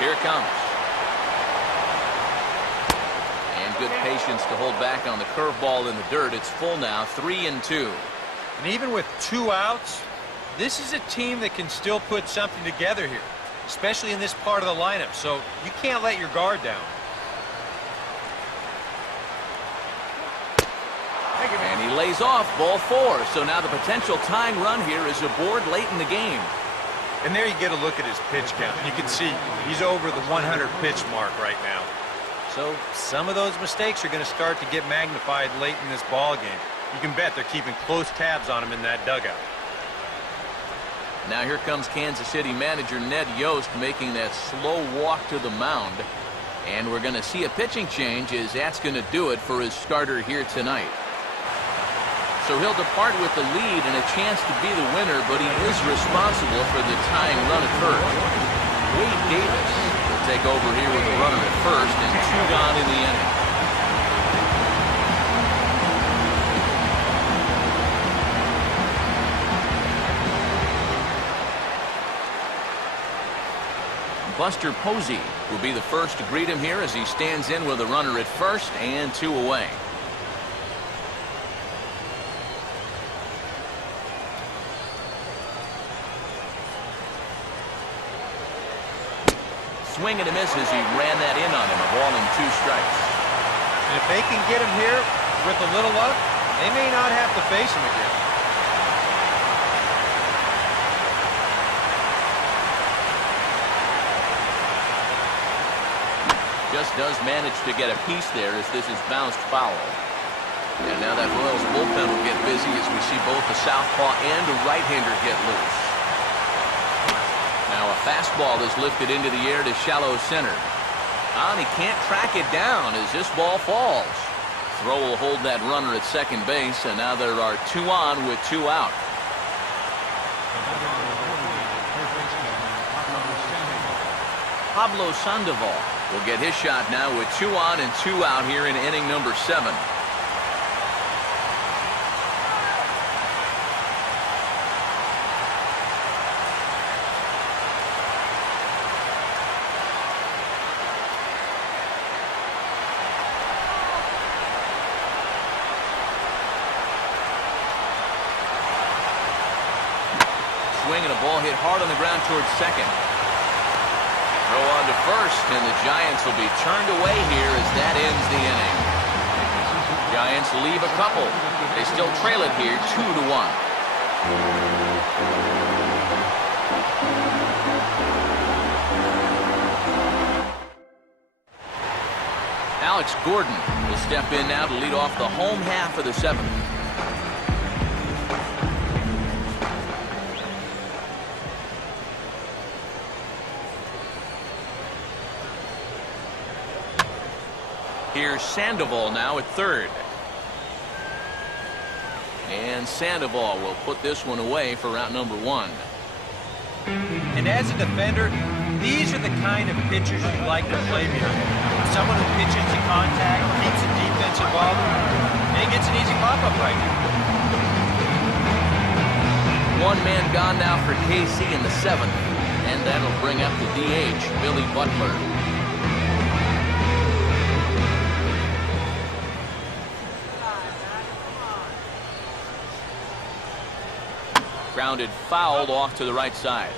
Here it comes. And good patience to hold back on the curveball in the dirt. It's full now, 3-2. And even with 2 outs, this is a team that can still put something together here, especially in this part of the lineup, so you can't let your guard down. And he lays off ball 4. So now the potential tying run here is aboard late in the game. And there you get a look at his pitch count. You can see he's over the 100 pitch mark right now. So some of those mistakes are going to start to get magnified late in this ball game. You can bet they're keeping close tabs on him in that dugout. Now here comes Kansas City manager Ned Yost making that slow walk to the mound. And we're going to see a pitching change as that's going to do it for his starter here tonight. So he'll depart with the lead and a chance to be the winner, but he is responsible for the tying run at first. Wade Davis will take over here with a runner at first and 2 gone in the inning. Buster Posey will be the first to greet him here as he stands in with a runner at first and 2 away. Swing and a miss as he ran that in on him. A ball and 2 strikes. And if they can get him here with a little luck, they may not have to face him again. Just does manage to get a piece there as this is bounced foul. And now that Royals bullpen will get busy as we see both the southpaw and the right-hander get loose. Now a fastball is lifted into the air to shallow center. And he can't track it down as this ball falls. Throw will hold that runner at second base, and now there are 2 on with 2 out. Pablo Sandoval will get his shot now with 2 on and 2 out here in inning number 7. Swing and a ball hit hard on the ground towards second. Throw on to first, and the Giants will be turned away here as that ends the inning. Giants leave a couple. They still trail it here 2-1. Alex Gordon will step in now to lead off the home half of the 7th. Here's Sandoval now at third. And Sandoval will put this one away for route number 1. And as a defender, these are the kind of pitchers you like to play behind. Someone who pitches to contact, keeps the defense involved, and he gets an easy pop-up right now. 1 man gone now for KC in the 7th. And that'll bring up the DH, Billy Butler. Grounded fouled off to the right side.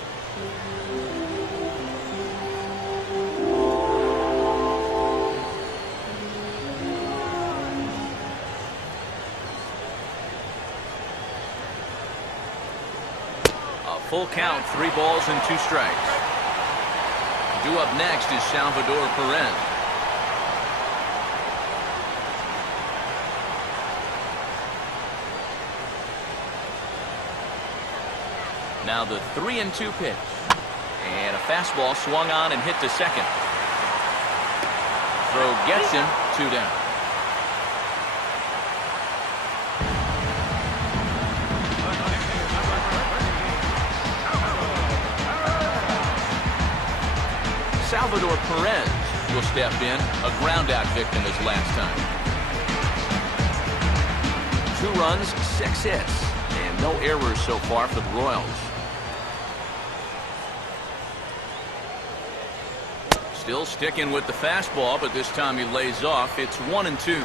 Full count, 3 balls and 2 strikes. Due up next is Salvador Perez. Now the 3-2 pitch. And a fastball swung on and hit to second. Throw gets him, 2 down. Salvador Perez will step in, a ground-out victim his last time. 2 runs, 6 hits, and no errors so far for the Royals. Still sticking with the fastball, but this time he lays off. It's 1-2.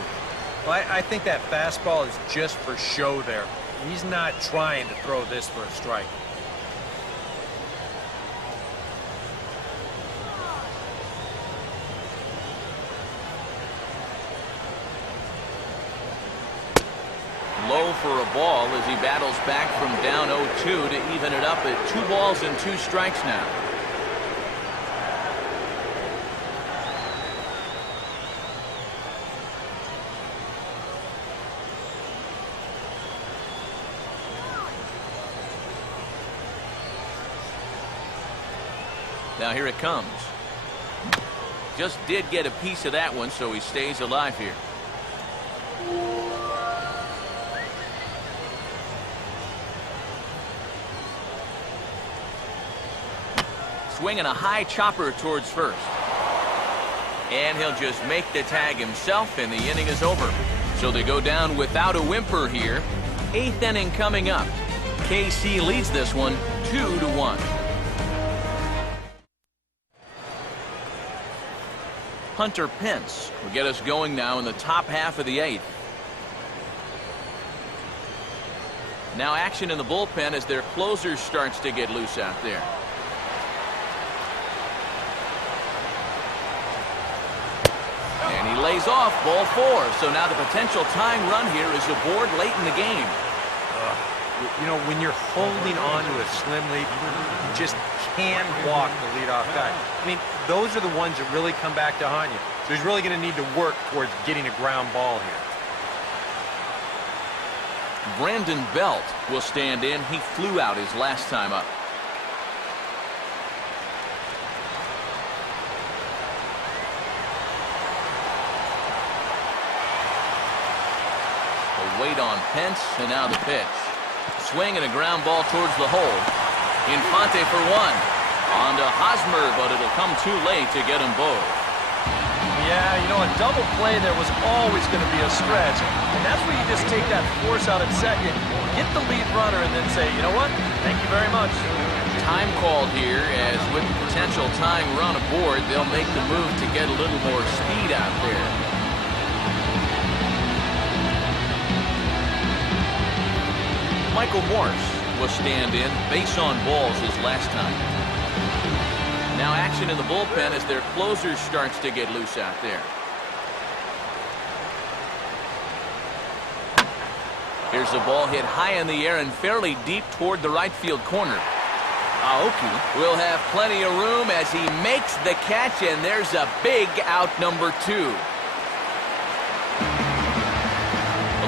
Well, I think that fastball is just for show there. He's not trying to throw this for a strike. Low for a ball as he battles back from down 0-2 to even it up at 2 balls and 2 strikes now. Now here it comes. Just did get a piece of that one, so he stays alive here. Swinging a high chopper towards first. And he'll just make the tag himself, and the inning is over. So they go down without a whimper here. 8th inning coming up. KC leads this one 2-1. Hunter Pence will get us going now in the top half of the 8th. Now action in the bullpen as their closer starts to get loose out there. And he lays off, ball 4. So now the potential tying run here is aboard late in the game. You know, when you're holding on to a slim lead, you just can't walk the leadoff guy. I mean, those are the ones that really come back to haunt you. So he's really going to need to work towards getting a ground ball here. Brandon Belt will stand in. He flew out his last time up. The wait on Pence, and now the pitch. Swing and a ground ball towards the hole. Infante for 1. On to Hosmer, but it'll come too late to get them both. Yeah, you know, a double play there was always going to be a stretch. And that's where you just take that force out at second, get the lead runner, and then say, you know what, thank you very much. Time called here, as with the potential tying run aboard, they'll make the move to get a little more speed out there. Michael Morse will stand in, base on balls his last time. Now action in the bullpen as their closer starts to get loose out there. Here's the ball hit high in the air and fairly deep toward the right field corner. Aoki will have plenty of room as he makes the catch, and there's a big out, number 2.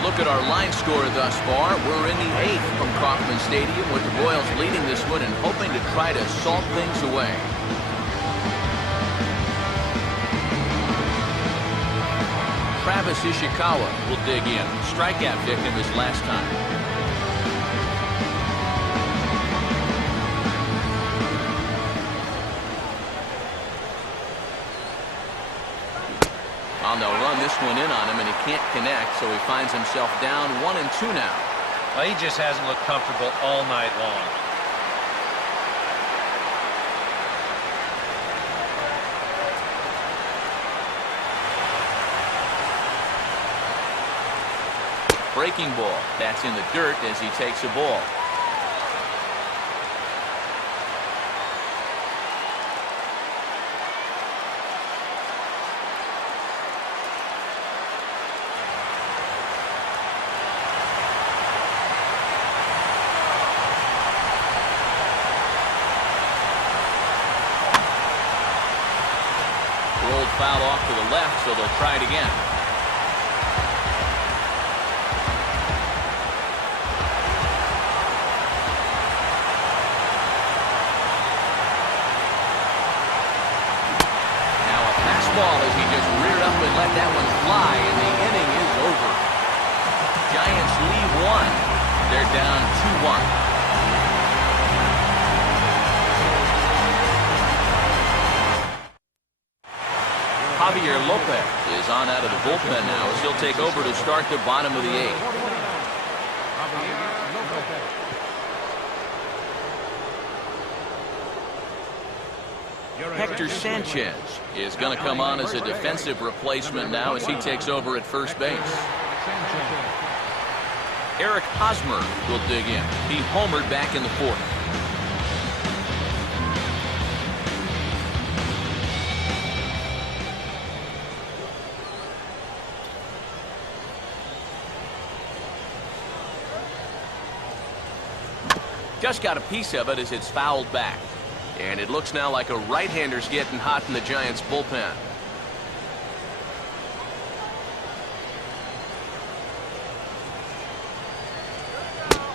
Look at our line score thus far. We're in the 8th from Kauffman Stadium, with the Royals leading this one and hoping to try to salt things away. Travis Ishikawa will dig in. Strikeout victim his last time. They'll run this one in on him, and he can't connect, so he finds himself down 1-2 now. Well, he just hasn't looked comfortable all night long. Breaking ball. That's in the dirt as he takes a ball. foul off to the left, so they'll try it again. Now a fastball as he just reared up and let that one fly, and the inning is over. Giants lead 1. They're down 2-1. Javier Lopez is on out of the bullpen now as he'll take over to start the bottom of the 8th. Hector Sanchez is going to come on as a defensive replacement now as he takes over at first base. Eric Hosmer will dig in. He homered back in the 4th. Just got a piece of it as it's fouled back. And it looks now like a right-hander's getting hot in the Giants bullpen.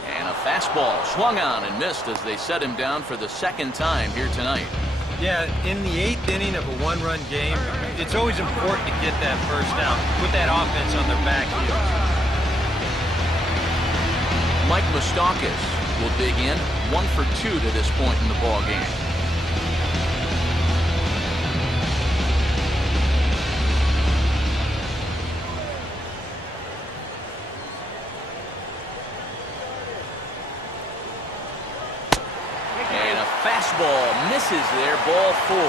And a fastball swung on and missed as they set him down for the 2nd time here tonight. Yeah, in the 8th inning of a 1-run game, it's always important to get that first out. Put that offense on their back heels. Mike Moustakas will dig in. 1 for 2 to this point in the ball game. And a fastball misses there, ball 4.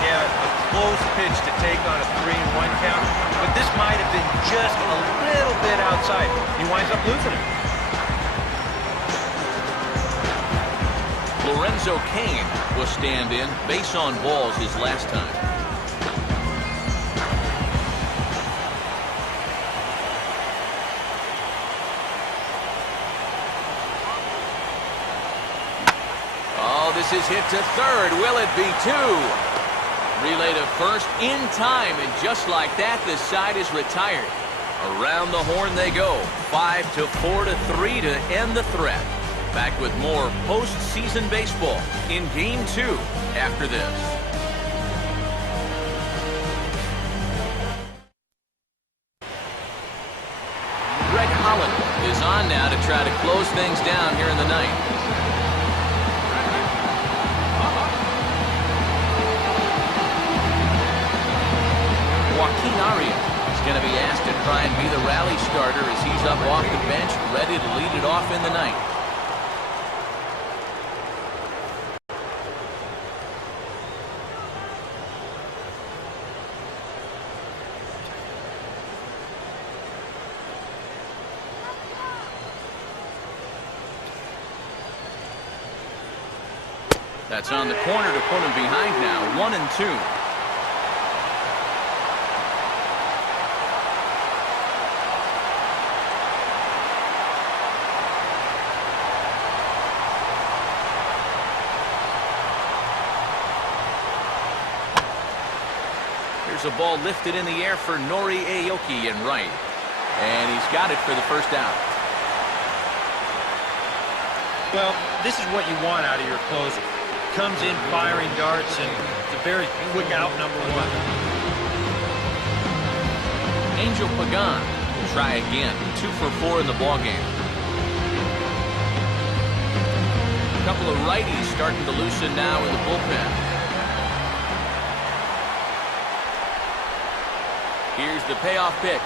Yeah, a close pitch to take on a 3-1 count, but this might have been just a little bit outside. He winds up losing it. Lorenzo Cain will stand in. Base on balls his last time. Oh, this is hit to third. Will it be 2? Relay to first in time, and just like that, this side is retired. Around the horn they go. 5-4-3 to end the threat. Back with more postseason baseball in Game 2 after this. Greg Holland is on now to try to close things down here in the 9th. Joaquin Arias is going to be asked to try and be the rally starter as he's up off the bench, ready to lead it off in the 9th. That's on the corner to put him behind now. 1-2. Here's a ball lifted in the air for Nori Aoki in right. And he's got it for the first out. Well, this is what you want out of your closer. Comes in firing darts, and it's a very quick out, number 1. Angel Pagan will try again. 2 for 4 in the ballgame. A couple of righties starting to loosen now in the bullpen. Here's the payoff pitch.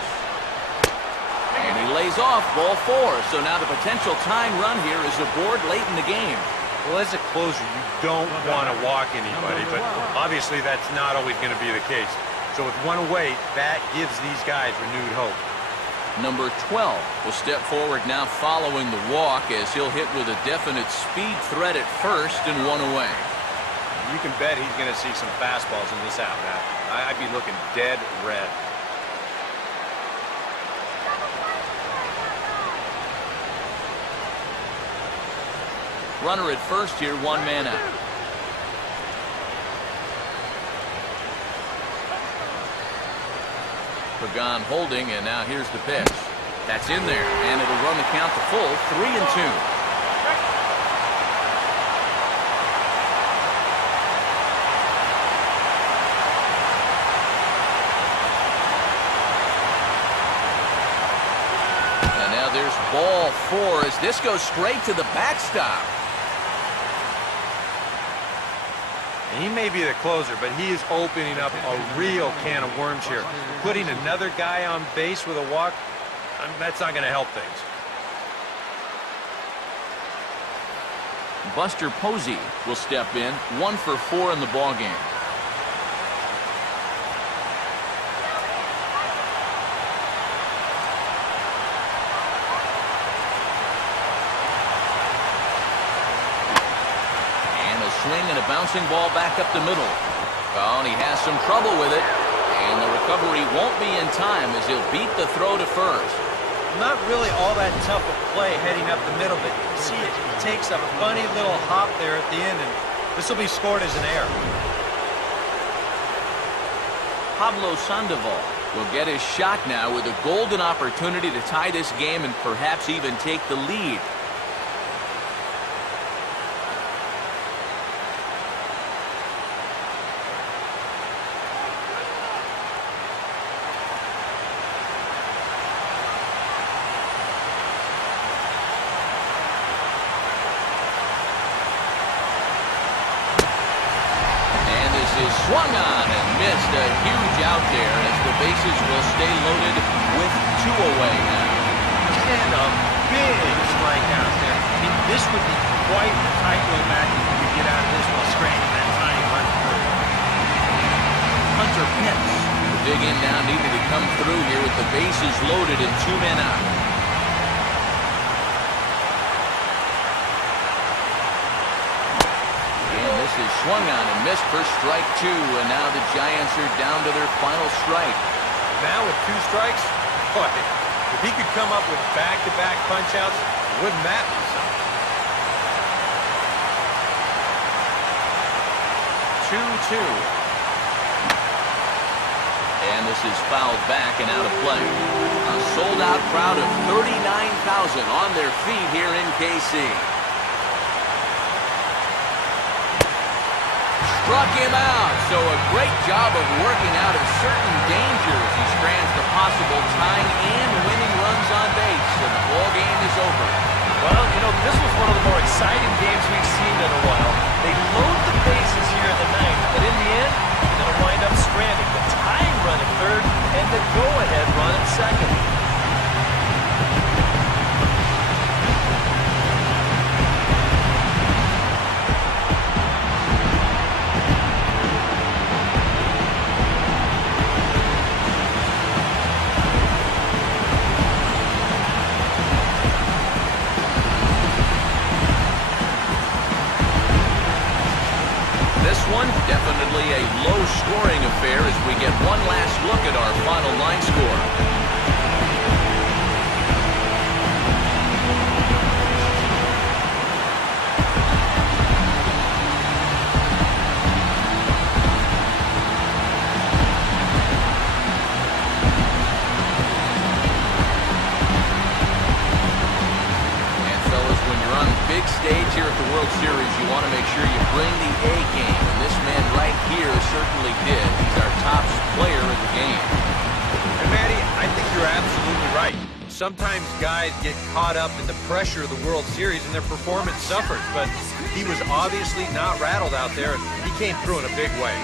And he lays off, ball 4. So now the potential tying run here is aboard late in the game. Well, as a closer, you don't want to walk anybody, but obviously that's not always going to be the case. So with 1 away, that gives these guys renewed hope. Number 12 will step forward now following the walk as he'll hit with a definite speed threat at first and 1 away. You can bet he's going to see some fastballs in this out, Matt. I'd be looking dead red. Runner at first here, 1 man out. Pagan holding, and now here's the pitch. That's in there, and it'll run the count to full, 3-2. And now there's ball 4 as this goes straight to the backstop. He may be the closer, but he is opening up a real can of worms here. Putting another guy on base with a walk, that's not going to help things. Buster Posey will step in, 1 for 4 in the ballgame. Swing and a bouncing ball back up the middle. Oh, and he has some trouble with it. And the recovery won't be in time as he'll beat the throw to first. Not really all that tough a play heading up the middle, but see, it takes a funny little hop there at the end, and this will be scored as an error. Pablo Sandoval will get his shot now with a golden opportunity to tie this game and perhaps even take the lead. Swung on and missed, a huge out there as the bases will stay loaded with 2 away now. And a big strikeout there. I mean, this would be quite the tightrope act if you could get out of this while straining that tiny left third. Hunter Pence will dig in now, needing to come through here with the bases loaded and 2 men out. Is swung on and missed for strike 2, and now the Giants are down to their final strike. Now with 2 strikes, boy, if he could come up with back-to-back punch-outs, wouldn't that be something? 2-2. And this is fouled back and out of play. A sold-out crowd of 39,000 on their feet here in KC. Struck him out, so a great job of working out of certain dangers. He strands the possible tying and winning runs on base, and the ball game is over. Well, you know, this was one of the more exciting games we've seen in a while. They load the bases here in the 9th, but in the end, they're going to wind up stranding the tying run at 3rd and the go-ahead run at 2nd. Definitely a low-scoring affair as we get one last look at our final line score. Big stage here at the World Series, you want to make sure you bring the A game, and this man right here certainly did. He's our top player in the game. And Matty, I think you're absolutely right. Sometimes guys get caught up in the pressure of the World Series and their performance suffers, but he was obviously not rattled out there, and he came through in a big way.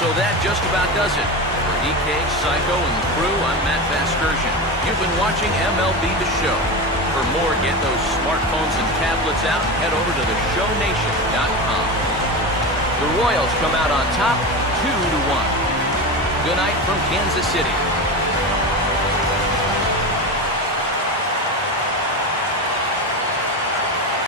So that just about does it. For DK, Psycho, and the crew, I'm Matt Vasgersian. You've been watching MLB The Show. For more, get those smartphones and tablets out and head over to theshownation.com. The Royals come out on top 2-1. Good night from Kansas City.